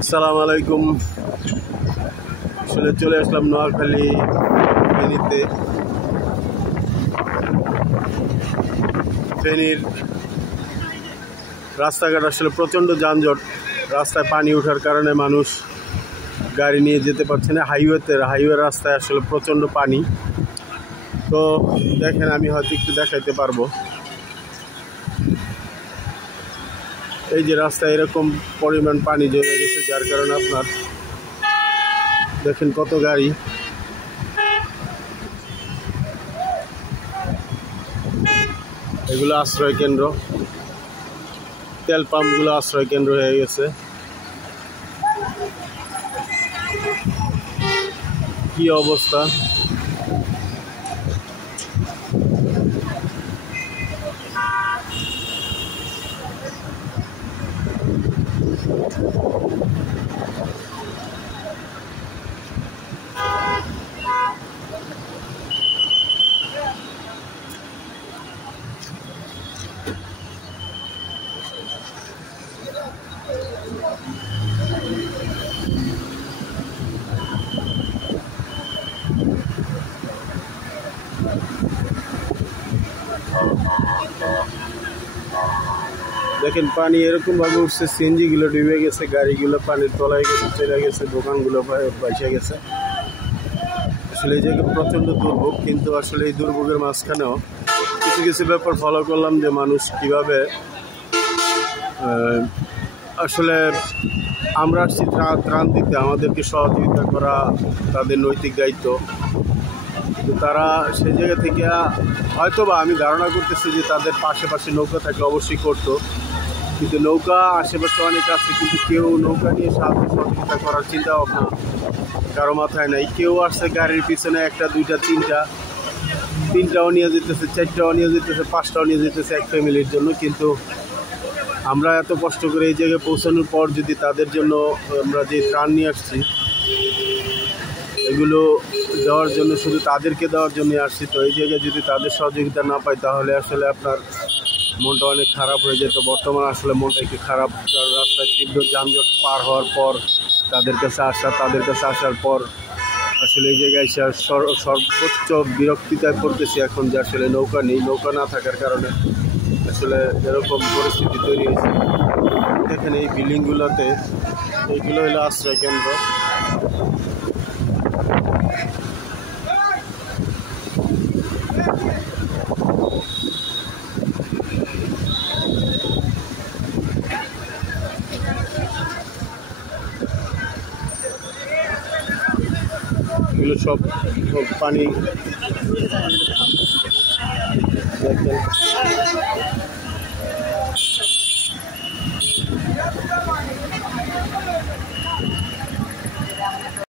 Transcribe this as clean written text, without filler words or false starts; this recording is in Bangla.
আসসালামু আলাইকুম। আসলে চলে আসলাম নোয়াখালী ফেনীতে। ফেনীর রাস্তাঘাট আসলে প্রচণ্ড যানজট। রাস্তায় পানি ওঠার কারণে মানুষ গাড়ি নিয়ে যেতে পারছে না। হাইওয়ে রাস্তায় আসলে প্রচণ্ড পানি। তো দেখেন, আমি হয়তো একটু দেখাইতে পারবো। এই যে রাস্তায় এরকম পরিমাণ পানি জমে গেছে, যার কারণে আপনার দেখেন কত গাড়ি। এগুলো আশ্রয় কেন্দ্র, তেল পাম্পগুলো আশ্রয় কেন্দ্র হয়ে গেছে। কি অবস্থা! দেখেন পানি এরকম ভাবে উঠছে, সিএনজি গুলো ডুবে গেছে, গাড়িগুলো পানির তলায় গেছে, চলে গেছে, দোকানগুলো বাইসে গেছে। আসলে এই জায়গায় প্রচণ্ড দুর্ভোগ। কিন্তু আসলে এই দুর্ভোগের মাঝখানেও কিছু কিছু ব্যাপার ফলো করলাম, যে মানুষ কিভাবে আসলে আমরা আসছি ত্রাণ দিতে, আমাদেরকে সহযোগিতা করা তাদের নৈতিক দায়িত্ব। কিন্তু তারা সেই জায়গা থেকে হয়তোবা আমি ধারণা করতেছি যে তাদের পাশে নৌকা থাকলে অবশ্যই করতো, কিন্তু নৌকা আশেপাশে অনেক আছে, কিন্তু কেউ নৌকা নিয়ে সাহায্য সহযোগিতা করার চিন্তা ভাবনা কারো মাথায় নাই। কেউ আসছে গাড়ির পিছনে একটা দুইটা তিনটাও নিয়ে যেতেছে, চারটাও নিয়ে যেতেছে, পাঁচটাও নিয়ে যেতেছে এক ফ্যামিলির জন্য। কিন্তু আমরা এত কষ্ট করে এই জায়গায় পৌঁছানোর পর যদি তাদের জন্য আমরা যে ত্রাণ নিয়ে আসছি এগুলো দেওয়ার জন্য, শুধু তাদেরকে দেওয়ার জন্য আসছি, তো এই জায়গায় যদি তাদের সহযোগিতা না পাই তাহলে আসলে আপনার মনটা অনেক খারাপ হয়ে যেত। বর্তমানে আসলে মনটা একটু খারাপ, কারণ রাস্তায় তীব্র যানজট পার হওয়ার পর তাদের কাছে আসার পর আসলে এই জায়গায় সর্বোচ্চ বিরক্তিতায় পড়তেছি এখন, যে আসলে নৌকা নেই। নৌকা না থাকার কারণে আসলে এরকম পরিস্থিতি তৈরি হয়েছে। দেখেন এই বিল্ডিংগুলোতে, এইগুলো হলো আশ্রয় কেন্দ্র। এগুলো সব পানি দেখেন।